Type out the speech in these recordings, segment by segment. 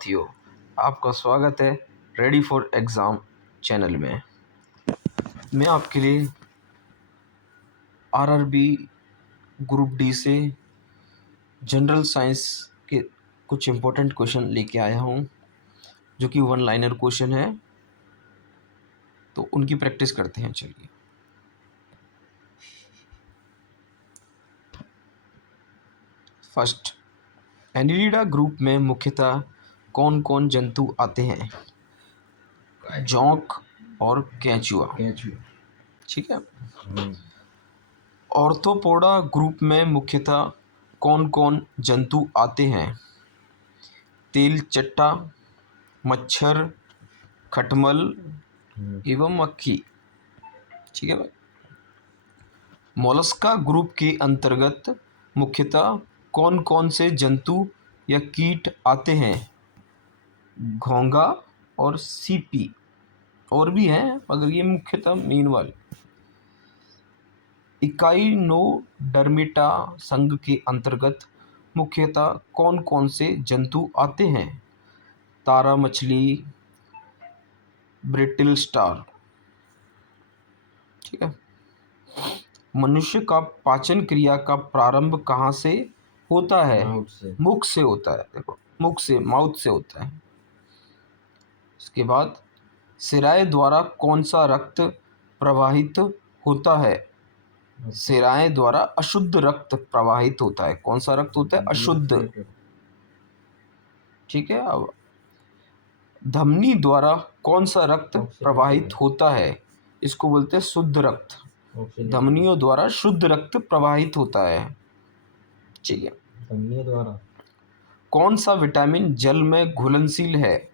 साथियों, आपका स्वागत है रेडी फॉर एग्ज़ाम चैनल में। मैं आपके लिए आरआरबी ग्रुप डी से जनरल साइंस के कुछ इम्पोर्टेंट क्वेश्चन लेके आया हूँ, जो कि वन लाइनर क्वेश्चन है। तो उनकी प्रैक्टिस करते हैं। चलिए, फर्स्ट, एनिलिडा ग्रुप में मुख्यतः कौन कौन जंतु आते हैं? जोंक और केंचुआ। ठीक है। ऑर्थोपोडा ग्रुप में मुख्यतः कौन कौन जंतु आते हैं? तेलचट्टा, मच्छर, खटमल एवं मक्खी। ठीक है भाई। मोलस्का ग्रुप के अंतर्गत मुख्यतः कौन कौन से जंतु या कीट आते हैं? घोंघा और सीपी। और भी हैं, मगर ये मुख्यतः मेन वाले। इकाइनोडर्मिटा संघ के अंतर्गत मुख्यतः कौन कौन से जंतु आते हैं? तारा मछली, ब्रिटिल स्टार। ठीक है। मनुष्य का पाचन क्रिया का प्रारंभ कहाँ से होता है? मुख से होता है। देखो, मुख से, माउथ से होता है। इसके बाद, सिराए द्वारा कौन सा रक्त प्रवाहित होता है? सिराए द्वारा अशुद्ध रक्त प्रवाहित होता है। कौन सा रक्त होता है? अशुद्ध। ठीक है। अब धमनी द्वारा कौन सा रक्त प्रवाहित होता है? इसको बोलते हैं शुद्ध रक्त। धमनियों द्वारा शुद्ध रक्त प्रवाहित होता है। ठीक है। धमनियों द्वारा कौन सा विटामिन जल में घुलनशील है?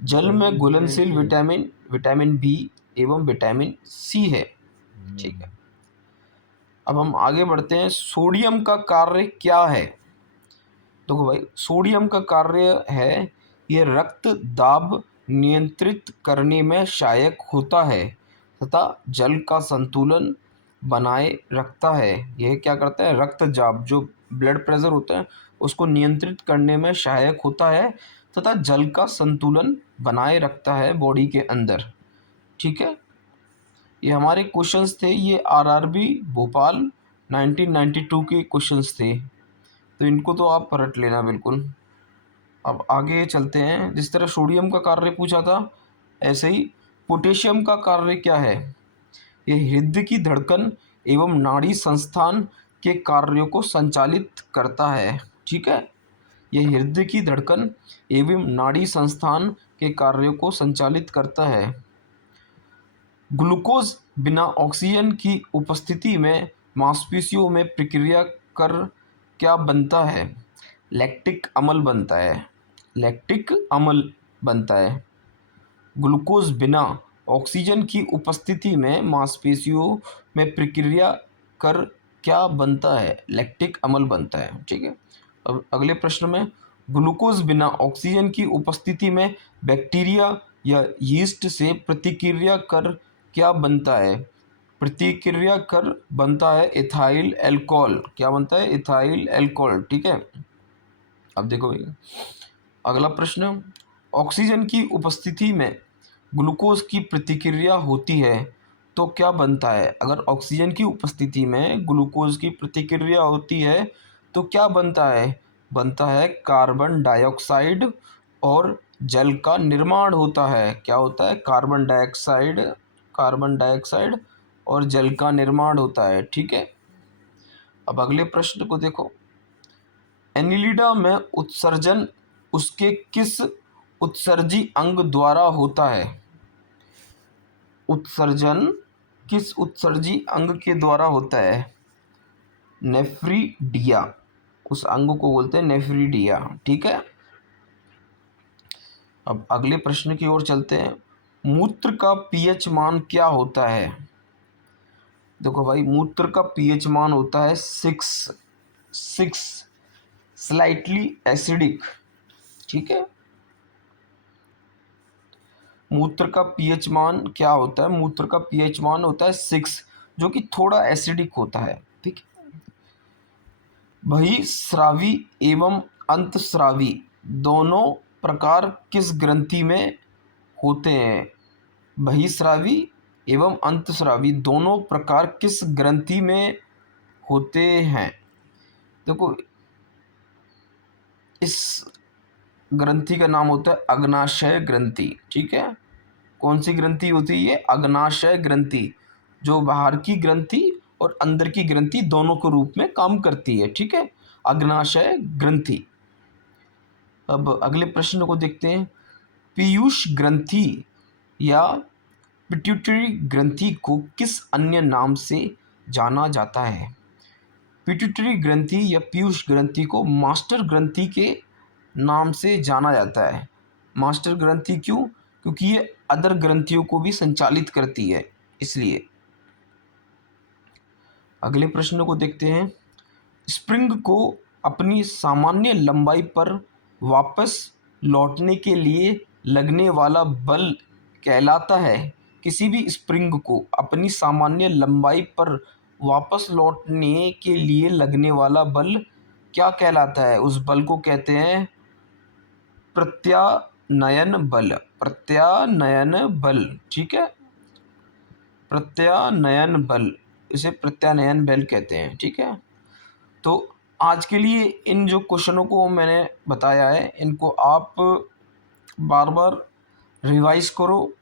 जल में घुलनशील विटामिन विटामिन बी एवं विटामिन सी है। ठीक है। अब हम आगे बढ़ते हैं। सोडियम का कार्य क्या है? देखो भाई, सोडियम का कार्य है, यह रक्त दाब नियंत्रित करने में सहायक होता है तथा जल का संतुलन बनाए रखता है। यह क्या करता है? रक्त दाब, जो ब्लड प्रेशर होता है, उसको नियंत्रित करने में सहायक होता है तथा जल का संतुलन बनाए रखता है बॉडी के अंदर। ठीक है। ये हमारे क्वेश्चंस थे। ये आरआरबी भोपाल 1992 के क्वेश्चंस थे, तो इनको तो आप रट लेना बिल्कुल। अब आगे चलते हैं। जिस तरह सोडियम का कार्य पूछा था, ऐसे ही पोटेशियम का कार्य क्या है? यह हृदय की धड़कन एवं नाड़ी संस्थान के कार्यों को संचालित करता है। ठीक है। यह हृदय की धड़कन एवं नाड़ी संस्थान के कार्यों को संचालित करता है। ग्लूकोज बिना ऑक्सीजन की उपस्थिति में मांसपेशियों में प्रक्रिया कर क्या बनता है? लैक्टिक अम्ल बनता है। लैक्टिक अम्ल बनता है। ग्लूकोज बिना ऑक्सीजन की उपस्थिति में मांसपेशियों में प्रक्रिया कर क्या बनता है? लैक्टिक अम्ल बनता है। ठीक है। अब अगले प्रश्न में, ग्लूकोज बिना ऑक्सीजन की उपस्थिति में बैक्टीरिया या यीस्ट से प्रतिक्रिया कर क्या बनता है? प्रतिक्रिया कर बनता है इथाइल एल्कोहल। क्या बनता है? Ethyl alcohol. ठीक है। अब देखो भैया, अगला प्रश्न, ऑक्सीजन की उपस्थिति में ग्लूकोज की प्रतिक्रिया होती है तो क्या बनता है? अगर ऑक्सीजन की उपस्थिति में ग्लूकोज की प्रतिक्रिया होती है तो क्या बनता है? बनता है कार्बन डाइऑक्साइड और जल का निर्माण होता है। क्या होता है? कार्बन डाइऑक्साइड और जल का निर्माण होता है। ठीक है। अब अगले प्रश्न को देखो। एनिलिडा में उत्सर्जन उसके किस उत्सर्जी अंग द्वारा होता है? उत्सर्जन किस उत्सर्जी अंग के द्वारा होता है? नेफ्रिडिया। उस अंग को बोलते हैं नेफ्रिडिया। ठीक है। अब अगले प्रश्न की ओर चलते हैं। मूत्र का पीएच मान क्या होता है? देखो भाई, मूत्र का पीएच मान होता है 6 स्लाइटली एसिडिक। ठीक है। मूत्र का पीएच मान क्या होता है? मूत्र का पीएच मान होता है 6, जो कि थोड़ा एसिडिक होता है। ठीक है। बहिस्रावी एवं अंतस्रावी दोनों प्रकार किस ग्रंथि में होते हैं? बहिस्रावी एवं अंतस्रावी दोनों प्रकार किस ग्रंथि में होते हैं? देखो, इस ग्रंथि का नाम होता है अग्नाशय ग्रंथि। ठीक है, कौन सी ग्रंथि होती है ये? अग्नाशय ग्रंथि, जो बाहर की ग्रंथि और अंदर की ग्रंथि दोनों के रूप में काम करती है। ठीक है, अग्नाशय ग्रंथि। अब अगले प्रश्न को देखते हैं। पीयूष ग्रंथि या पिट्यूटरी ग्रंथि को किस अन्य नाम से जाना जाता है? पिट्यूटरी ग्रंथि या पीयूष ग्रंथि को मास्टर ग्रंथि के नाम से जाना जाता है। मास्टर ग्रंथि क्यों? क्योंकि ये अदर ग्रंथियों को भी संचालित करती है, इसलिए। अगले प्रश्न को देखते हैं। स्प्रिंग को अपनी सामान्य लंबाई पर वापस लौटने के लिए लगने वाला बल कहलाता है। किसी भी स्प्रिंग को अपनी सामान्य लंबाई पर वापस लौटने के लिए लगने वाला बल क्या कहलाता है? उस बल को कहते हैं प्रत्यानयन बल। प्रत्यानयन बल। ठीक है, प्रत्यानयन बल, इसे प्रत्यानयन बल कहते हैं। ठीक है, तो आज के लिए इन जो क्वेश्चनों को मैंने बताया है, इनको आप बार बार रिवाइज करो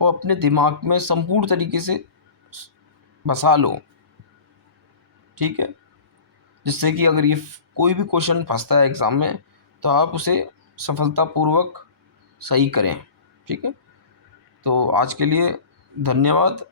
और अपने दिमाग में संपूर्ण तरीके से बसा लो। ठीक है, जिससे कि अगर ये कोई भी क्वेश्चन फंसता है एग्ज़ाम में तो आप उसे सफलतापूर्वक सही करें। ठीक है, तो आज के लिए धन्यवाद।